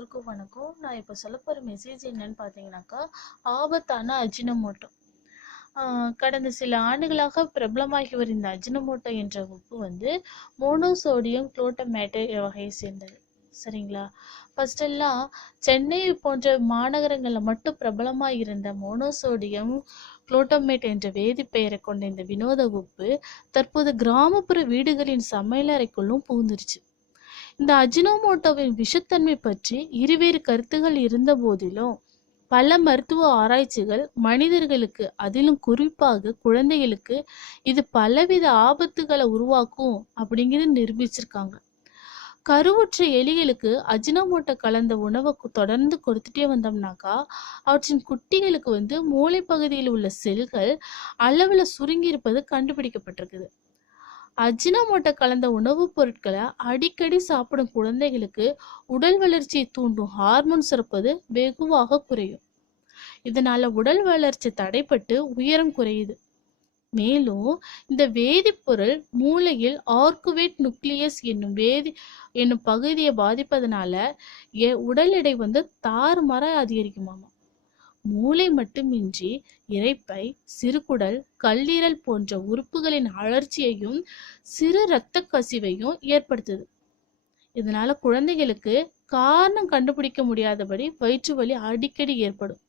அனைவருக்கும் வணக்கம். நான் இப்போ சொல்ல போகிற மெசேஜ் என்னன்னு பார்த்தீங்கன்னாக்கா ஆபத்தான அஜினமோட்டோ கடந்த சில ஆண்டுகளாக பிரபலமாகி வரும் இந்த அஜினமோட்டோ என்ற உப்பு வந்து மோனோசோடியம் குளோட்டமேட்டை வகையை சேர்ந்தது. சரிங்களா? ஃபஸ்ட்டெல்லாம் சென்னை போன்ற மாநகரங்களில் மட்டும் பிரபலமாக இருந்த மோனோசோடியம் குளோட்டமேட் என்ற வேதிப்பெயரை கொண்ட இந்த வினோத உப்பு தற்போது கிராமப்புற வீடுகளின் சமையலறைக்குள்ளும் புகுந்துருச்சு. இந்த அஜினோமோட்டோவின் விஷத்தன்மை பற்றி இருவேறு கருத்துகள் இருந்த போதிலும் பல மருத்துவ ஆராய்ச்சிகள் மனிதர்களுக்கு அதிலும் குறிப்பாக குழந்தைகளுக்கு இது பலவித ஆபத்துகளை உருவாக்கும் அப்படிங்கிறது நிரூபிச்சிருக்காங்க. கருவுற்ற எலிகளுக்கு அஜினோமோட்டோ கலந்த உணவை தொடர்ந்து கொடுத்துட்டே வந்தோம்னாக்கா அவற்றின் குட்டிகளுக்கு வந்து மூளை பகுதியில் உள்ள செல்கள் அளவில் சுருங்கி இருப்பது கண்டுபிடிக்கப்பட்டிருக்குது. அஜினமோட்டை கலந்த உணவுப் பொருட்களை அடிக்கடி சாப்பிடும் குழந்தைகளுக்கு உடல் வளர்ச்சியை தூண்டும் ஹார்மோன் சுரப்பது வெகுவாக குறையும். இதனால உடல் வளர்ச்சி தடைப்பட்டு உயரம் குறையுது. மேலும் இந்த வேதிப்பொருள் மூளையில் ஆர்குவேட் நியூக்ளியஸ் என்னும் வேதி என்னும் பகுதியை பாதிப்பதனால எ- உடல் எடை வந்து தாறுமாற அதிகரிக்குமாமா மூளை மட்டுமின்றி இரைப்பை சிறுகுடல் கல்லீரல் போன்ற உறுப்புகளின் அழற்சியையும் சிறு இரத்த கசிவையும் ஏற்படுத்துது. இதனால குழந்தைகளுக்கு காரணம் கண்டுபிடிக்க முடியாதபடி வயிற்று வலி அடிக்கடி ஏற்படும்.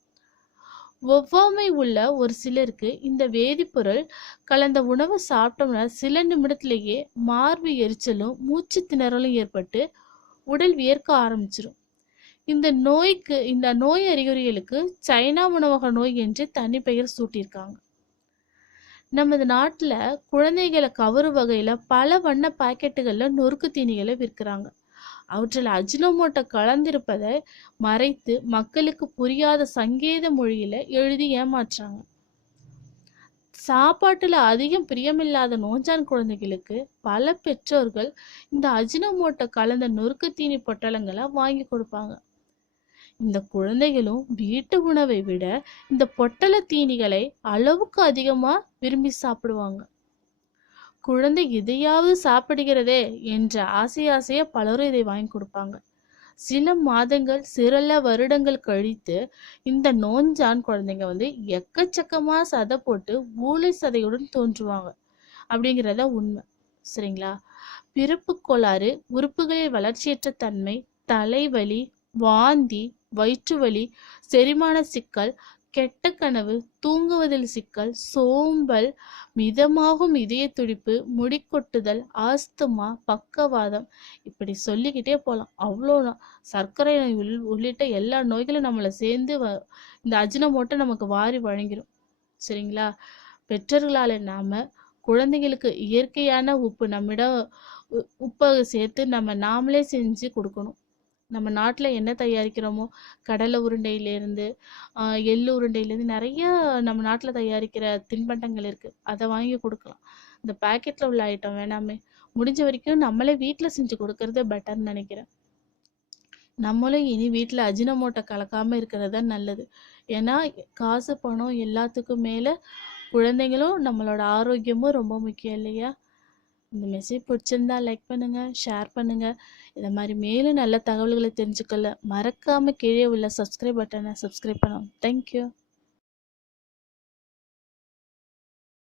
ஒவ்வாமை உள்ள ஒரு சிலருக்கு இந்த வேதிப்பொருள் கலந்த உணவை சாப்பிட்டோம்னா சில நிமிடத்திலேயே மார்பு எரிச்சலும் மூச்சு திணறலும் ஏற்பட்டு உடல் வியர்க்க ஆரம்பிச்சிடும் இந்த நோய்க்கு இந்த நோய் அறிகுறிகளுக்கு சைனா உணவக நோய் என்று தனி பெயர் சூட்டியிருக்காங்க. நமது நாட்டில் குழந்தைகளை கவரும் வகையில் பல வண்ண பாக்கெட்டுகளில் நொறுக்கு தீனிகளை விற்கிறாங்க. அவற்றில் அஜினோமோட்டோ கலந்திருப்பதை மறைத்து மக்களுக்கு புரியாத சங்கேத மொழியில் எழுதி ஏமாற்றுறாங்க சாப்பாட்டில் அதிகம் பிரியமில்லாத நோஞ்சான் குழந்தைகளுக்கு பல பெற்றோர்கள் இந்த அஜினோமோட்டோ கலந்த நொறுக்கு தீனி பொட்டலங்களை வாங்கி கொடுப்பாங்க. இந்த குழந்தைகளும் வீட்டு உணவை விட இந்த பொட்டல தீனிகளை அளவுக்கு அதிகமா விரும்பி சாப்பிடுவாங்க. குழந்தை இதையாவது சாப்பிடுகிறதே என்ற ஆசை ஆசைய பலரும் இதை வாங்கி கொடுப்பாங்க. சில மாதங்கள் சிறல வருடங்கள் கழித்து இந்த நோஞ்சான் குழந்தைங்க வந்து எக்கச்சக்கமா சதை போட்டு ஊளை சதையுடன் தோன்றுவாங்க. அப்படிங்கிறத உண்மை. சரிங்களா? பிறப்பு கோளாறு உறுப்புகளில் வளர்ச்சியற்ற தன்மை தலைவலி வாந்தி வயிற்றுவலி செரிமான சிக்கல் கெட்ட கனவு தூங்குவதில் சிக்கல் சோம்பல் மிதமாகும் இதய துடிப்பு முடிக்கொட்டுதல் ஆஸ்துமா பக்கவாதம். இப்படி சொல்லிக்கிட்டே போகலாம் அவ்வளோ சர்க்கரை நோய் உள்- உள்ளிட்ட எல்லா நோய்களும் நம்மளை சேர்ந்து வ- இந்த அஜினமோட்டோ நமக்கு வாரி வழங்கிடும் சரிங்களா? பெற்றோர்களால் நாம குழந்தைங்களுக்கு இயற்கையான உப்பு நம்மிடம் உ- உப்பை சேர்த்து நம்ம நாமளே செஞ்சு கொடுக்கணும். நம்ம நாட்டில் என்ன தயாரிக்கிறோமோ கடலை உருண்டையிலேருந்து எள்ளு உருண்டையிலேருந்து நிறைய நம்ம நாட்டில் தயாரிக்கிற தின்பண்டங்கள் இருக்குது அதை வாங்கி கொடுக்கலாம். இந்த பேக்கெட்டில் உள்ள ஐட்டம் வேணாமே. முடிஞ்ச வரைக்கும் நம்மளே வீட்டில் செஞ்சு கொடுக்கறது பெட்டர்னு நினைக்கிறேன். நம்மளும் இனி வீட்டில் அஜினமோட்டை கலக்காமல் இருக்கிறது தான் நல்லது. ஏன்னா காசு பணம் எல்லாத்துக்கும் மேலே குழந்தைங்களும் நம்மளோட ஆரோக்கியமும் ரொம்ப முக்கியம் இல்லையா? இந்த மெசேஜ் பிடிச்சிருந்தா லைக் பண்ணுங்க ஷேர் பண்ணுங்க. இந்த மாதிரி மேலும் நல்ல தகவல்களை தெரிஞ்சுக்கொள்ள மறக்காம கீழே உள்ள சப்ஸ்கிரைப் பட்டனை சப்ஸ்கிரைப் பண்ணணும். தேங்க்யூ